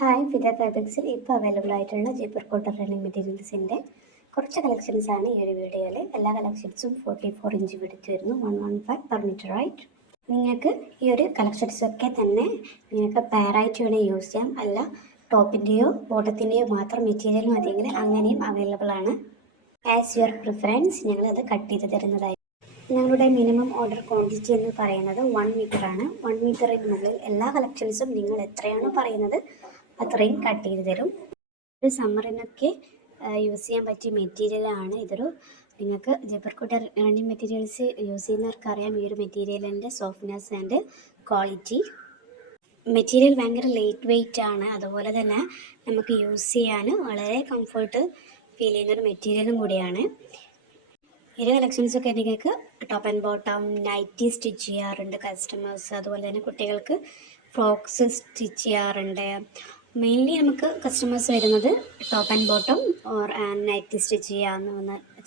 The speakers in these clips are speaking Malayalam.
ഹായ് ഫിദ ഫാബ്രിക്സിൽ ഇപ്പോൾ അവൈലബിൾ ആയിട്ടുള്ള ജയ്പൂർ കോട്ടൺ റണ്ണിങ് മെറ്റീരിയൽസിൻ്റെ കുറച്ച് കളക്ഷൻസാണ് ഈ ഒരു വീഡിയോയിൽ. എല്ലാ കളക്ഷൻസും 44 ഇഞ്ച് വിടുത്ത് വരുന്നു, 115 പെർ മീറ്റർ റൈറ്റ്. നിങ്ങൾക്ക് ഈ ഒരു കളക്ഷൻസൊക്കെ തന്നെ നിങ്ങൾക്ക് പെയറായിട്ട് വേണേൽ യൂസ് ചെയ്യാം, അല്ല ടോപ്പിൻ്റെയോ ബോട്ടത്തിൻ്റെയോ മാത്രം മെറ്റീരിയൽ മതിയെങ്കിൽ അങ്ങനെയും അവൈലബിൾ ആണ്. ആസ് യുവർ പ്രിഫറൻസ് ഞങ്ങളത് കട്ട് ചെയ്ത് തരുന്നതായി. ഞങ്ങളുടെ മിനിമം ഓർഡർ ക്വാണ്ടിറ്റി എന്ന് പറയുന്നത് 1 മീറ്ററാണ്. 1 മീറ്ററിന് മുകളിൽ എല്ലാ കളക്ഷൻസും നിങ്ങൾ എത്രയാണോ പറയുന്നത് അത്രയും കട്ട് ചെയ്ത് തരും. ഒരു സമ്മറിനൊക്കെ യൂസ് ചെയ്യാൻ പറ്റിയ മെറ്റീരിയലാണ് ഇതൊരു. നിങ്ങൾക്ക് Jaipur cotton running materials use ചെയ്യുന്നവർക്കറിയാം ഈ ഒരു മെറ്റീരിയലിൻ്റെ സോഫ്റ്റ്നെസ് ആൻഡ് ക്വാളിറ്റി. മെറ്റീരിയൽ ഭയങ്കര ലൈറ്റ് വെയ്റ്റ് ആണ്, അതുപോലെ തന്നെ നമുക്ക് യൂസ് ചെയ്യാൻ വളരെ കംഫർട്ട് ഫീൽ ചെയ്യുന്നൊരു മെറ്റീരിയലും കൂടിയാണ്. ഈ കളക്ഷൻസൊക്കെ നിങ്ങൾക്ക് top and bottom nighty stitch ചെയ്യാറുണ്ട് കസ്റ്റമേഴ്സ്, അതുപോലെ തന്നെ കുട്ടികൾക്ക് ഫ്രോക്സ് സ്റ്റിച്ച് ചെയ്യാറുണ്ട്. മെയിൻലി നമുക്ക് കസ്റ്റമേഴ്സ് വരുന്നത് top and bottom or nighty stitch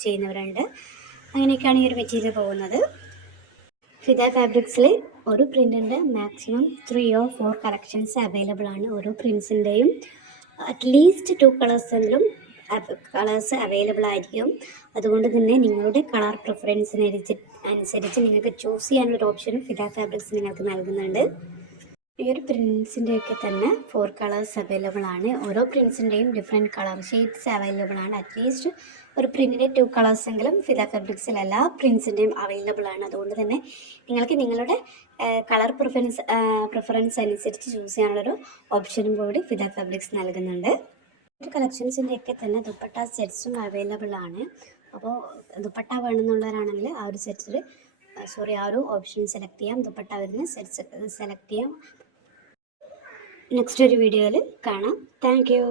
ചെയ്യുന്നവരുണ്ട്. അങ്ങനെയൊക്കെയാണ് ഈ ഒരു മെറ്റീരിയൽ പോകുന്നത്. ഫിദ ഫാബ്രിക്സിൽ ഒരു പ്രിൻറ്റിൻ്റെ മാക്സിമം 3 or 4 കളക്ഷൻസ് അവൈലബിൾ ആണ്. ഓരോ പ്രിൻസിൻ്റെയും അറ്റ്ലീസ്റ്റ് 2 കളേഴ്സെങ്കിലും അവൈലബിൾ ആയിരിക്കും. അതുകൊണ്ട് തന്നെ നിങ്ങളുടെ കളർ പ്രിഫറൻസിനനുസരിച്ച് നിങ്ങൾക്ക് ചൂസ് ചെയ്യാനൊരു ഓപ്ഷനും ഫിദ ഫാബ്രിക്സ് നിങ്ങൾക്ക് നൽകുന്നുണ്ട്. ഈ ഒരു പ്രിൻസിൻ്റെയൊക്കെ തന്നെ 4 കളേഴ്സ് അവൈലബിൾ ആണ്. ഓരോ പ്രിൻസിൻ്റെയും ഡിഫറെൻറ്റ് കളർ ഷെയ്ഡ്സ് അവൈലബിൾ ആണ്. അറ്റ്ലീസ്റ്റ് ഒരു പ്രിൻറ്റിൻ്റെ 2 കളേഴ്സെങ്കിലും ഫിദ ഫാബ്രിക്സിൽ എല്ലാ പ്രിൻസിൻ്റെയും അവൈലബിൾ ആണ്. അതുകൊണ്ട് തന്നെ നിങ്ങൾക്ക് നിങ്ങളുടെ കളർ പ്രിഫറൻസ് അനുസരിച്ച് ചൂസ് ചെയ്യാനുള്ളൊരു ഓപ്ഷനും കൂടി ഫിദ ഫാബ്രിക്സ് നൽകുന്നുണ്ട്. ഒരു കളക്ഷൻസിൻ്റെയൊക്കെ തന്നെ ദുപ്പട്ട സെറ്റ്സും അവൈലബിൾ ആണ്. അപ്പോൾ ദുപ്പട്ട വേണമെന്നുള്ളവരാണെങ്കിൽ ആ ഒരു ഓപ്ഷൻ സെലക്ട് ചെയ്യാം, ദുപ്പട്ട വരുന്ന സെറ്റ്സ് സെലക്ട് ചെയ്യാം. നെക്സ്റ്റ് ഒരു വീഡിയോയിൽ കാണാം. Thank you.